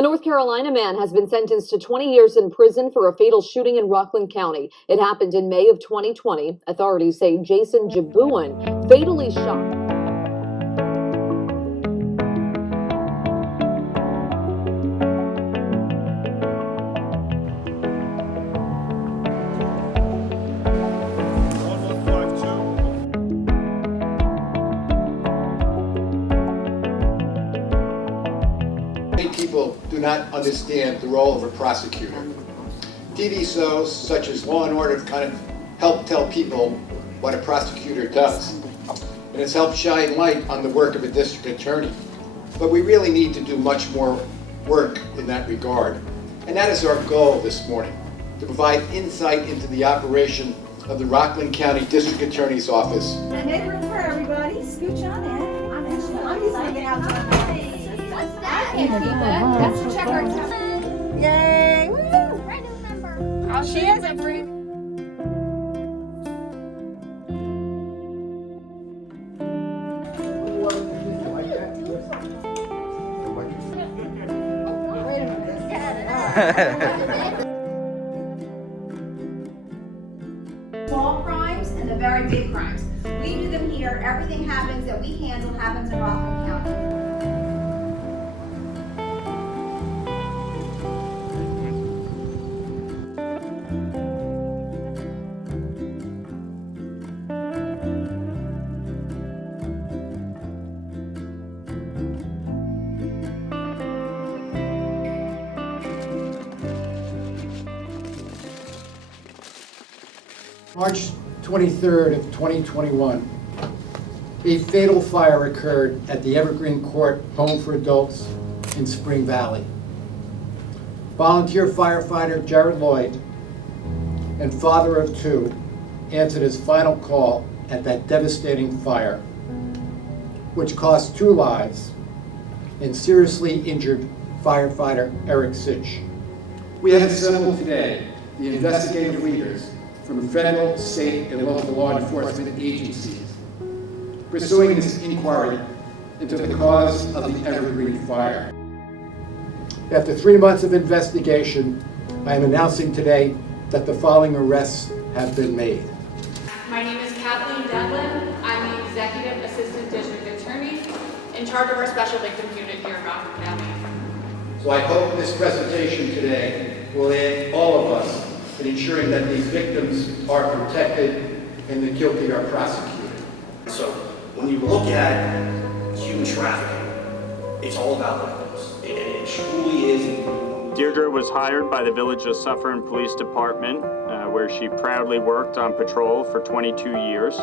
A North Carolina man has been sentenced to 20 years in prison for a fatal shooting in Rockland County. It happened in May of 2020. Authorities say Jason Jabouin fatally shot. Many people do not understand the role of a prosecutor. TV shows such as Law and Order kind of help tell people what a prosecutor does. And it's helped shine light on the work of a district attorney. But we really need to do much more work in that regard. And that is our goal this morning, to provide insight into the operation of the Rockland County District Attorney's Office. And make room for everybody. Scooch on in. I'm just hanging out. I can't keep it. That's to check our time. Yay! Woo! Random number. She has a brief. Small crimes and the very big crimes. We do them here. Everything happens that we handle happens in Rockland County. March 23rd of 2021, a fatal fire occurred at the Evergreen Court Home for Adults in Spring Valley. Volunteer firefighter Jared Lloyd and father of two answered his final call at that devastating fire, which cost 2 lives and seriously injured firefighter Eric Sitch. We have assembled today the investigative leaders from federal, state, and local law enforcement agencies pursuing this inquiry into the cause of the Evergreen fire. After 3 months of investigation, I am announcing today that the following arrests have been made. My name is Kathleen Devlin. I'm the Executive Assistant District Attorney in charge of our Special Victims Unit here in Rockland County. So I hope this presentation today will aid all of us in ensuring that these victims are protected and the guilty are prosecuted. So when you look at human trafficking, it's all about weapons. It truly is. Deirdre was hired by the Village of Suffern Police Department, where she proudly worked on patrol for 22 years.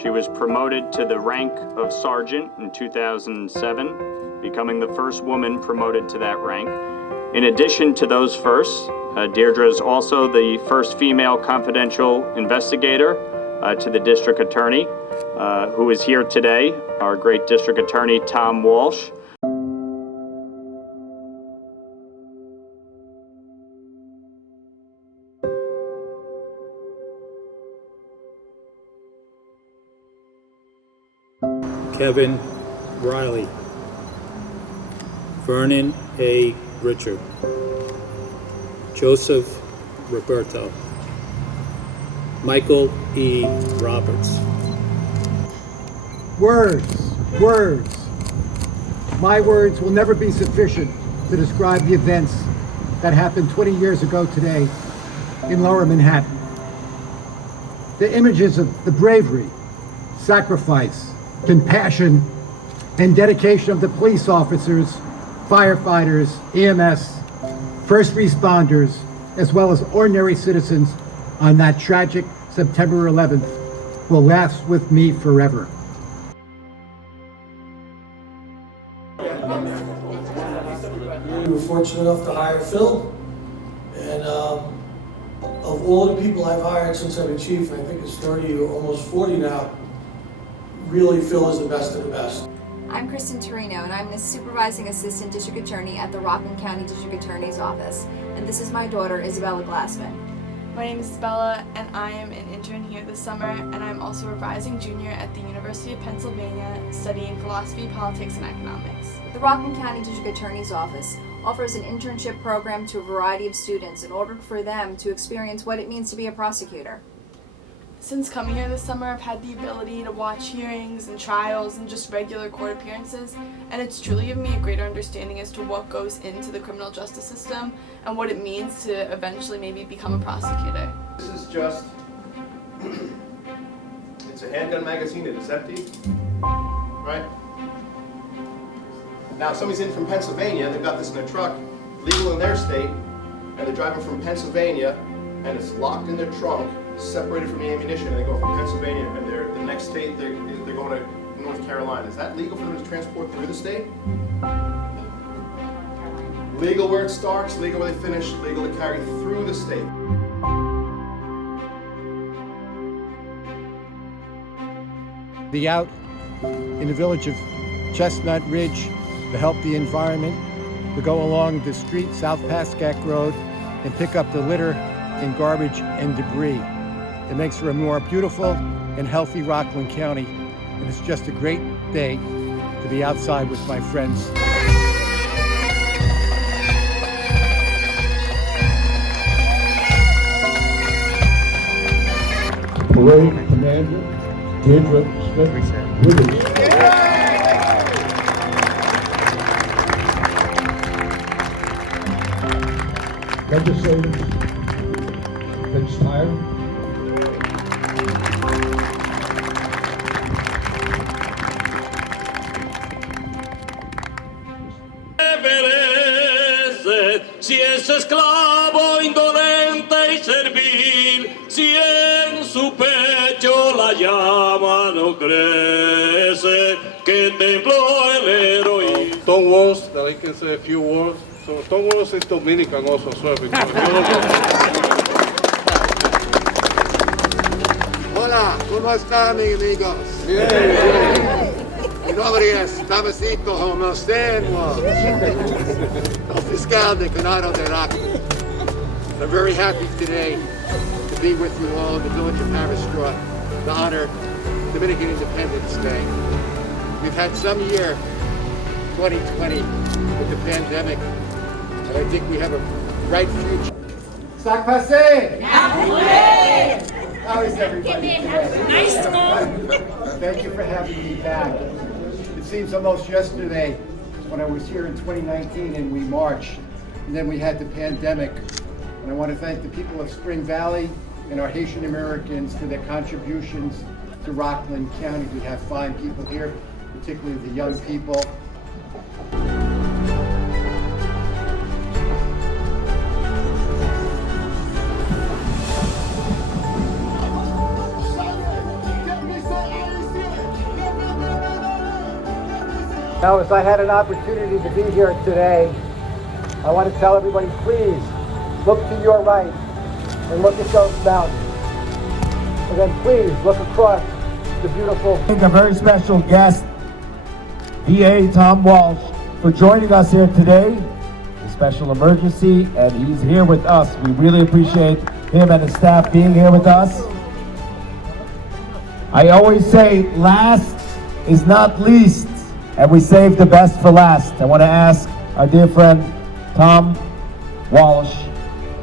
She was promoted to the rank of sergeant in 2007, becoming the first woman promoted to that rank. In addition to those firsts, Deirdre is also the first female confidential investigator to the district attorney, who is here today, our great district attorney, Tom Walsh. Kevin Riley, Vernon A. Richard, Joseph Roberto, Michael E. Roberts. Words. My words will never be sufficient to describe the events that happened 20 years ago today in Lower Manhattan. The images of the bravery, sacrifice, compassion, and dedication of the police officers, firefighters, EMS, first responders, as well as ordinary citizens on that tragic September 11th will last with me forever. We were fortunate enough to hire Phil, and of all the people I've hired since I've been chief, I think it's 30 or almost 40 now, really Phil is the best of the best. I'm Kristen Torino, and I'm the Supervising Assistant District Attorney at the Rockland County District Attorney's Office. And this is my daughter, Isabella Glassman. My name is Bella, and I am an intern here this summer, and I'm also a rising junior at the University of Pennsylvania studying philosophy, politics, and economics. The Rockland County District Attorney's Office offers an internship program to a variety of students in order for them to experience what it means to be a prosecutor. Since coming here this summer, I've had the ability to watch hearings and trials and just regular court appearances, and it's truly given me a greater understanding as to what goes into the criminal justice system and what it means to eventually maybe become a prosecutor. This is just, it's a handgun magazine, it is empty, right? Now, if somebody's in from Pennsylvania, they've got this in their truck, legal in their state, and they're driving from Pennsylvania, and it's locked in their trunk, separated from the ammunition, and they go from Pennsylvania, and they're the next state they're going to North Carolina. Is that legal for them to transport through the state? Legal where it starts, legal where they finish, legal to carry through the state. Be out in the village of Chestnut Ridge to help the environment, to go along the street, South Pascack Road, and pick up the litter and garbage and debris. It makes for a more beautiful and healthy Rockland County, and it's just a great day to be outside with my friends. Parade Commander Deirdre Smith-Withers. Legislators Vince Tyre. Si es esclavo indolente y servil, si en su pecho la llama no crece, que tembló el heroísmo. Tom Walsh, that I can say a few words. So Tom Walsh is Dominican also, so Hola, ¿cómo están, mis amigos? Bien. Mi nombre es Damasito Homostenwa, el fiscal de Condado de Rockland. I'm very happy today to be with you all in the village of Haverstraw to honor Dominican Independence Day. We've had some year, 2020, with the pandemic, and I think we have a bright future. Sac passe! How is everybody today? Nice one. Thank you for having me back. It seems almost yesterday when I was here in 2019 and we marched, and then we had the pandemic. And I want to thank the people of Spring Valley and our Haitian Americans for their contributions to Rockland County. We have fine people here, particularly the young people. Now, as I had an opportunity to be here today, I want to tell everybody, please look to your right and look at those mountains. And then please look across the beautiful... A very special guest, DA Tom Walsh, for joining us here today. A special emergency, and he's here with us. We really appreciate him and his staff being here with us. I always say last is not least, and we save the best for last. I want to ask our dear friend Tom Walsh,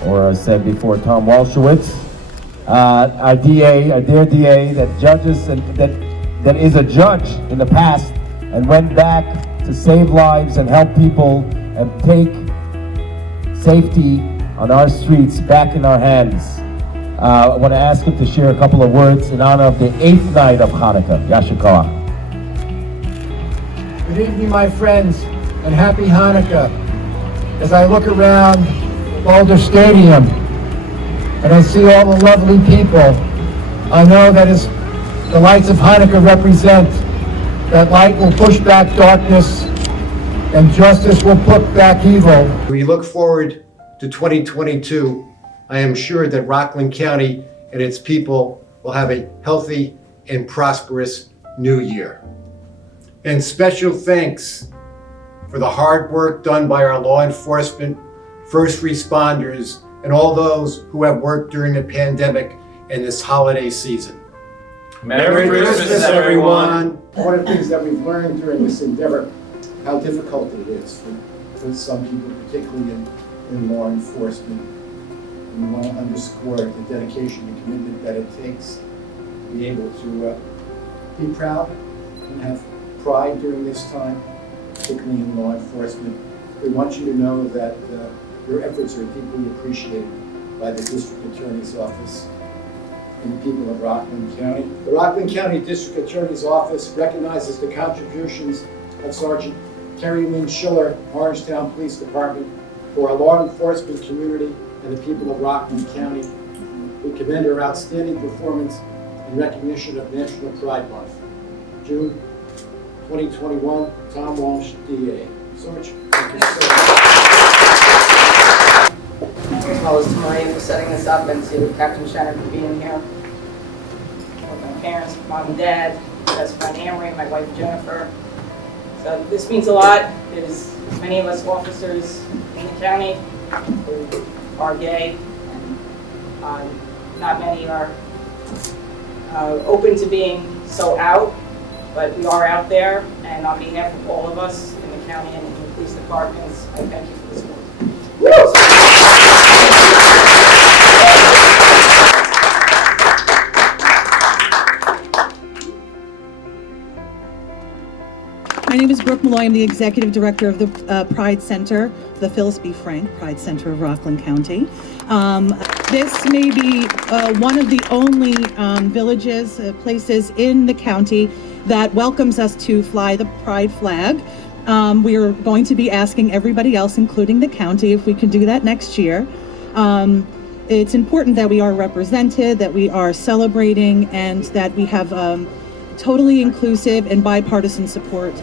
or as I said before, Tom Walshowitz, our DA, our dear DA that judges and that is a judge in the past and went back to save lives and help people and take safety on our streets back in our hands. I want to ask him to share a couple of words in honor of the 8th night of Hanukkah. Yasher Koach. Good evening, my friends, and happy Hanukkah. As I look around Boulder Stadium and I see all the lovely people, I know that as the lights of Hanukkah represent, that light will push back darkness and justice will put back evil. We look forward to 2022. I am sure that Rockland County and its people will have a healthy and prosperous new year. And special thanks for the hard work done by our law enforcement, first responders, and all those who have worked during the pandemic and this holiday season. Merry Christmas, everyone. One of the things that we've learned during this endeavor, how difficult it is for for some people, particularly in law enforcement. And we want to underscore the dedication and commitment that it takes to be able to be proud and have pride during this time, particularly in law enforcement. We want you to know that your efforts are deeply appreciated by the District Attorney's Office and the people of Rockland County. The Rockland County District Attorney's Office recognizes the contributions of Sergeant Terry Lynn Schiller, Orangetown Police Department, for our law enforcement community and the people of Rockland County. We commend her outstanding performance in recognition of National Pride Month. June 2021, Tom Walsh, DA. Sarge, thank you so much. As well as to Maria for setting this up, and to Captain Shannon for being here. With my parents, mom and dad, my best friend Amory, my wife Jennifer. So this means a lot because many of us officers in the county who are gay, and not many are open to being so out, but we are out there, and on behalf of all of us in the county and in the police departments, I thank you for this work. My name is Brooke Malloy. I'm the Executive Director of the Pride Center, the Phyllis B. Frank Pride Center of Rockland County. This may be one of the only villages, places in the county that welcomes us to fly the Pride flag. We are going to be asking everybody else, including the county, if we can do that next year. It's important that we are represented, that we are celebrating, and that we have totally inclusive and bipartisan support.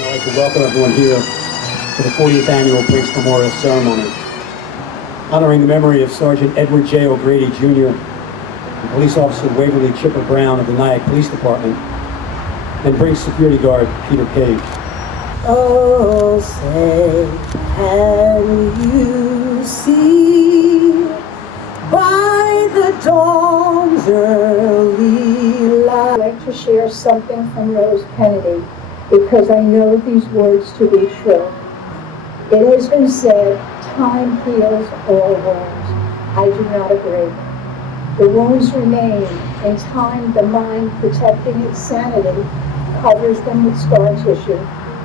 I'd like to welcome everyone here for the 40th Annual Brinks Memorial Ceremony, honoring the memory of Sergeant Edward J. O'Grady, Jr., and Police Officer Waverly Chipper Brown of the Nyack Police Department, and Brinks Security Guard Peter Page. Oh, say, can you see by the dawn's early light? I'd like to share something from Rose Kennedy, because I know these words to be true. It has been said, time heals all wounds. I do not agree. The wounds remain. In time, the mind, protecting its sanity, covers them with scar tissue,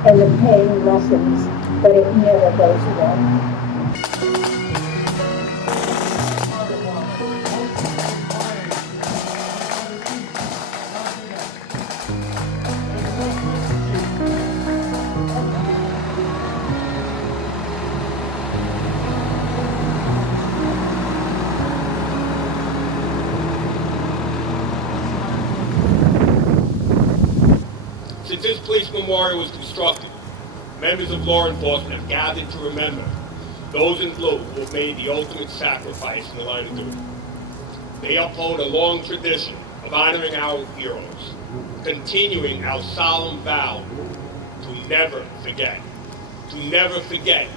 and the pain lessens, but it never goes away. Since this police memorial was constructed, members of law enforcement have gathered to remember those in blue who have made the ultimate sacrifice in the line of duty. They uphold a long tradition of honoring our heroes, continuing our solemn vow to never forget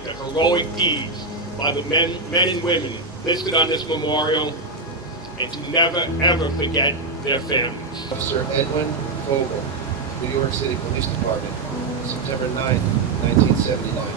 the heroic deeds by the men and women listed on this memorial, and to never ever forget their families. Officer Edwin Vogel, New York City Police Department, September 9, 1979.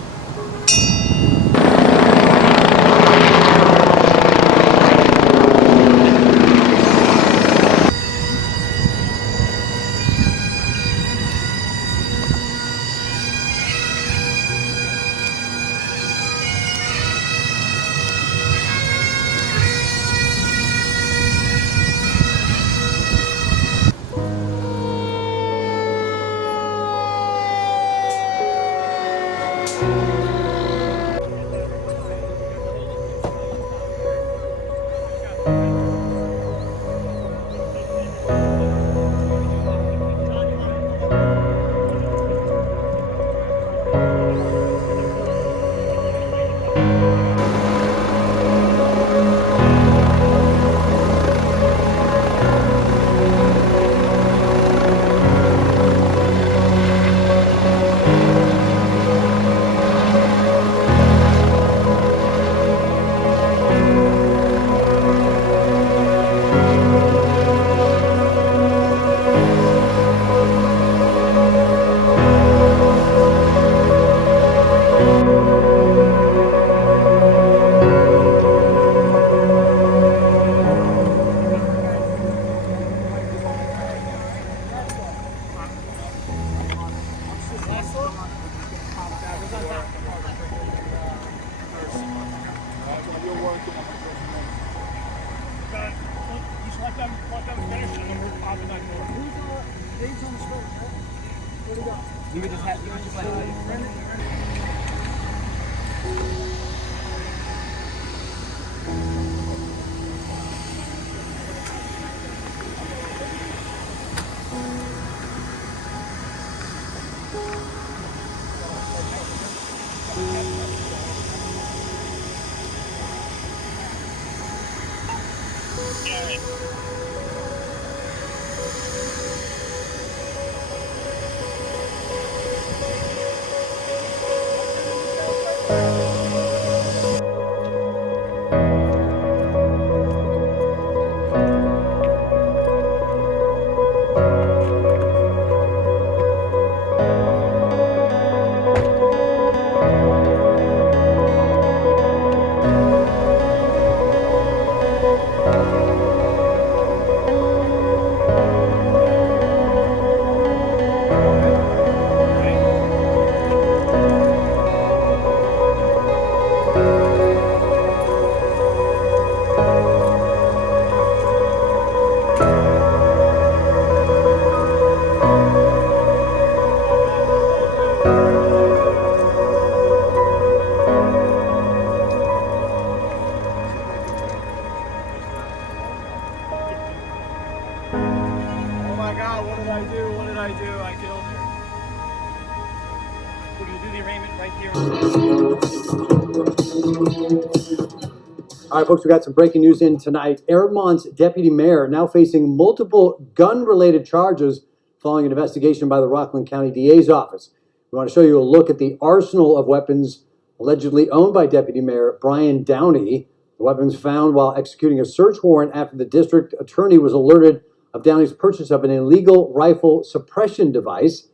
All right, folks, we got some breaking news in tonight. Airmont's deputy mayor now facing multiple gun-related charges following an investigation by the Rockland County DA's office. We want to show you a look at the arsenal of weapons allegedly owned by Deputy Mayor Brian Downey. The weapons found while executing a search warrant after the district attorney was alerted of Downey's purchase of an illegal rifle suppression device.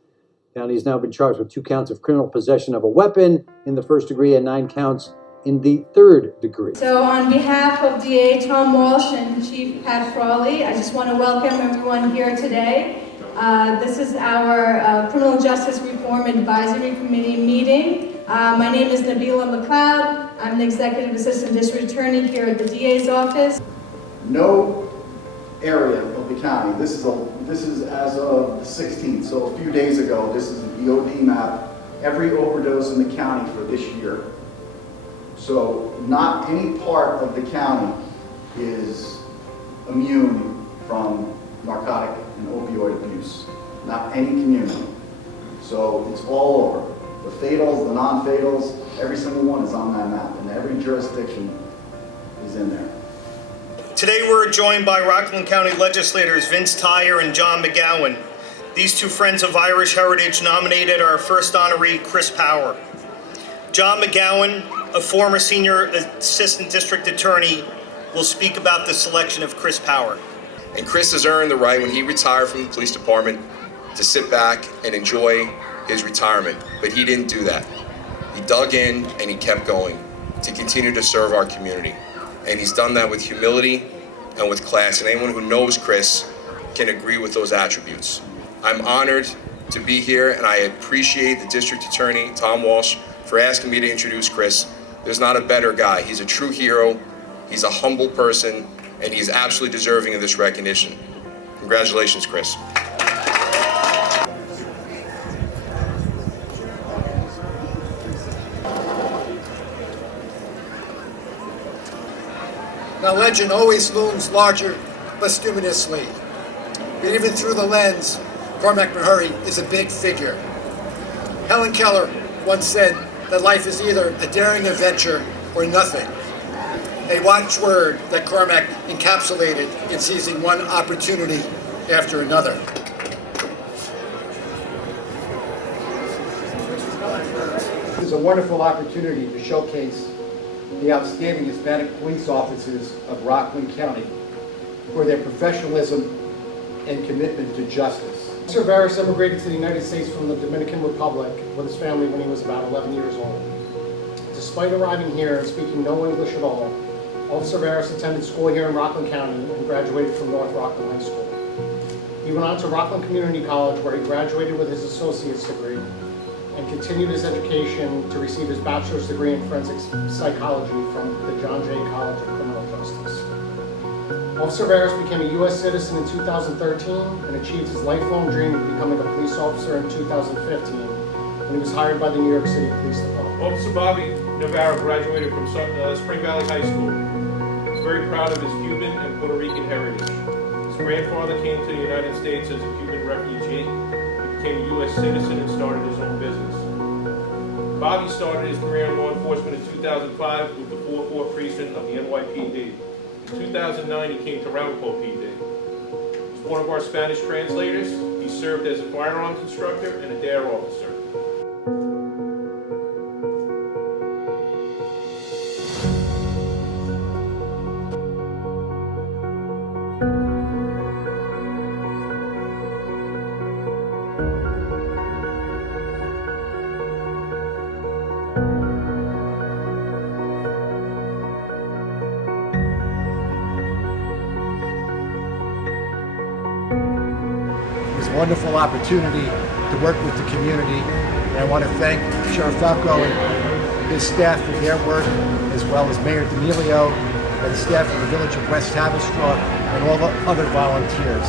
Downey has now been charged with 2 counts of criminal possession of a weapon in the first degree and 9 counts in the third degree. So on behalf of DA Tom Walsh and Chief Pat Frawley, I just want to welcome everyone here today. This is our Criminal Justice Reform Advisory Committee meeting. My name is Nabila McLeod. I'm the Executive Assistant District Attorney here at the DA's office. No area of the county, this is as of the 16th, so a few days ago, this is the EOD map, every overdose in the county for this year. So not any part of the county is immune from narcotic and opioid abuse. Not any community. So it's all over. The fatals, the non-fatals, every single one is on that map, and every jurisdiction is in there. Today we're joined by Rockland County legislators Vince Tyre and John McGowan. These 2 friends of Irish heritage nominated our first honoree, Chris Power. John McGowan, a former senior assistant district attorney, will speak about the selection of Chris Power. And Chris has earned the right when he retired from the police department to sit back and enjoy his retirement. But he didn't do that. He dug in and he kept going to continue to serve our community. And he's done that with humility and with class. And anyone who knows Chris can agree with those attributes. I'm honored to be here, and I appreciate the district attorney, Tom Walsh, for asking me to introduce Chris. There's not a better guy. He's a true hero. He's a humble person, and he's absolutely deserving of this recognition. Congratulations, Chris. Now, legend always looms larger, voluminously. But even through the lens, Cormac McMurray is a big figure. Helen Keller once said that life is either a daring adventure or nothing. A watchword that Cormac encapsulated in seizing one opportunity after another. This is a wonderful opportunity to showcase the outstanding Hispanic police officers of Rockland County for their professionalism and commitment to justice. Officer Vargas immigrated to the United States from the Dominican Republic with his family when he was about 11 years old. Despite arriving here and speaking no English at all, Officer Vargas attended school here in Rockland County and graduated from North Rockland High School. He went on to Rockland Community College, where he graduated with his associate's degree and continued his education to receive his bachelor's degree in forensic psychology from the John Jay College of Criminal Justice. Officer Veras became a U.S. citizen in 2013 and achieved his lifelong dream of becoming a police officer in 2015 when he was hired by the New York City Police Department. Officer Bobby Navarro graduated from Spring Valley High School. He's very proud of his Cuban and Puerto Rican heritage. His grandfather came to the United States as a Cuban refugee. He became a U.S. citizen and started his own business. Bobby started his career in law enforcement in 2005 with the 4-4 precinct of the NYPD. In 2009, he came to Ramapo PD. He's one of our Spanish translators. He served as a firearms instructor and a DARE officer. Wonderful opportunity to work with the community, and I want to thank Sheriff Falco and his staff for their work, as well as Mayor D'Amelio and the staff of the Village of West Haverstraw and all the other volunteers.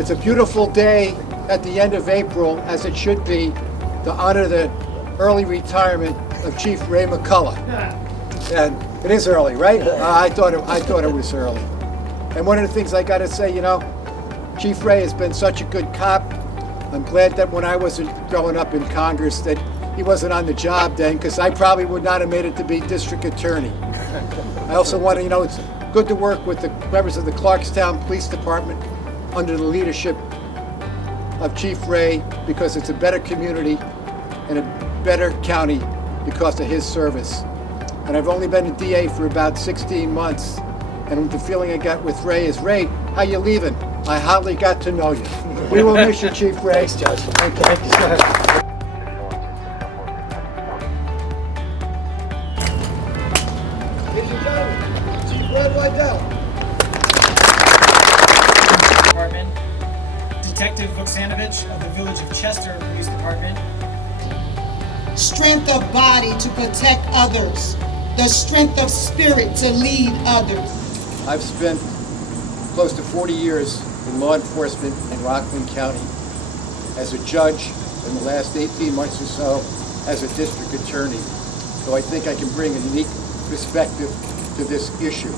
It's a beautiful day at the end of April, as it should be, to honor the early retirement of Chief Ray McCullough. And it is early, right? I thought it was early. And one of the things I got to say, you know, Chief Ray has been such a good cop. I'm glad that when I wasn't growing up in Congress that he wasn't on the job then, because I probably would not have made it to be district attorney. I also want to, you know, it's good to work with the members of the Clarkstown Police Department under the leadership of Chief Ray, because it's a better community and a better county because of his service. And I've only been a DA for about 16 months, and the feeling I got with Ray is, Ray, how you leaving? I hardly got to know you. We will miss you, Chief Ray. Thanks, Judge. Thank you, sir. Ladies and gentlemen, Chief Red Wydell. Detective Vuksanovich of the Village of Chester Police Department. Strength of body to protect others. The strength of spirit to lead others. I've spent close to 40 years in law enforcement in Rockland County as a judge, in the last 18 months or so as a district attorney. So I think I can bring a unique perspective to this issue.